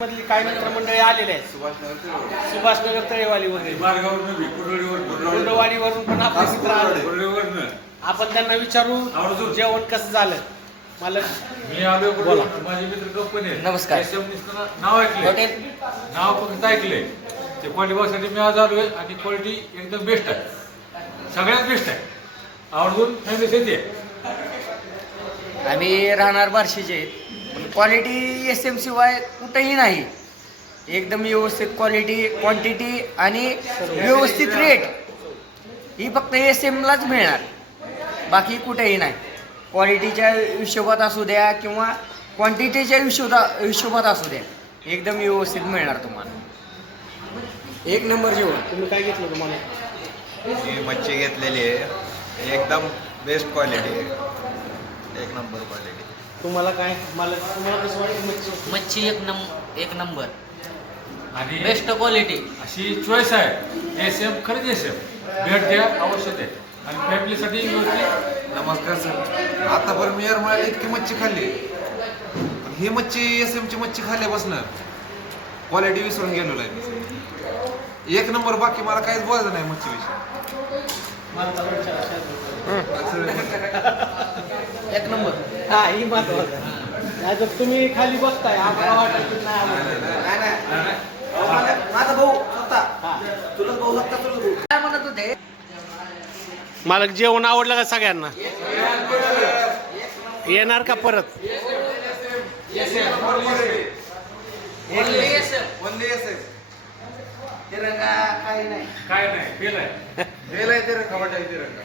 मधली काही मित्रमंडळी आलेले आहेत. सुभाषनगर तळेवाली वगैरे कुर्डवाडीवरून पण आपले मित्र आले. आपण त्यांना विचारू जेवण कसं झालं. मला मी आलो बोला. माझे मित्र कंपनी आहे. नमस्कार. नाव ऐकले, नाव फक्त ऐकले. ते क्वालिटी बघण्यासाठी मी आज आलोय आणि क्वालिटी एकदम बेस्ट आहे, सगळ्यात बेस्ट आहे. आवर्जून फॅमिली येते. आम्ही राहणार बार्शीचे आहेत. क्वालिटी SMCY कुठेही नाही. एकदम व्यवस्थित क्वालिटी, क्वांटिटी आणि व्यवस्थित रेट ही फक्त SMलाच मिळणार, बाकी कुठेही नाही. क्वालिटीच्या हिशोबात असू द्या किंवा क्वांटिटीच्या हिशोबात असू द्या, एकदम व्यवस्थित मिळणार तुम्हाला. एक नंबर जेवण. तुम्ही काय घेतलं तुम्हाला? ही मच्छी घेतलेली आहे, एकदम बेस्ट क्वालिटी आहे, एक नंबर क्वालिटी. तुम्हाला काय तुम्हाला कसं वाटतं? मच्छी एक नंबर आणि बेस्ट क्वालिटी अशी चॉईस आहे. SM खरंच SM भेट द्या, आवश्यक आहे. आणि फॅमिलीसाठी व्यवस्थित. नमस्कार सर. आतापर्यंत मी येरमाळ्याला इतकी मच्छी खाल्ली, पण ही मच्छी SMची मच्छी खाल्ल्यापासून क्वालिटी विसरून गेलेलो आहे मी. एक नंबर. बाकी मला काहीच बोलायचं नाही मच्छीविषयी. एक नंबर. हा, ही महत्वाचं. नाही तर तुम्ही खाली बघताय, आम्हाला वाटत की नाही आलं. माझा भाऊ होता, तुला भाऊ होता, तुला भाऊ काय म्हणत होते. मला जेवण आवडलं का सगळ्यांना? येणार का परत? तिरंगा काही नाही. काय नाही, फेल आहे. गेलाय तिरंगा, वाटाय तिरंगा.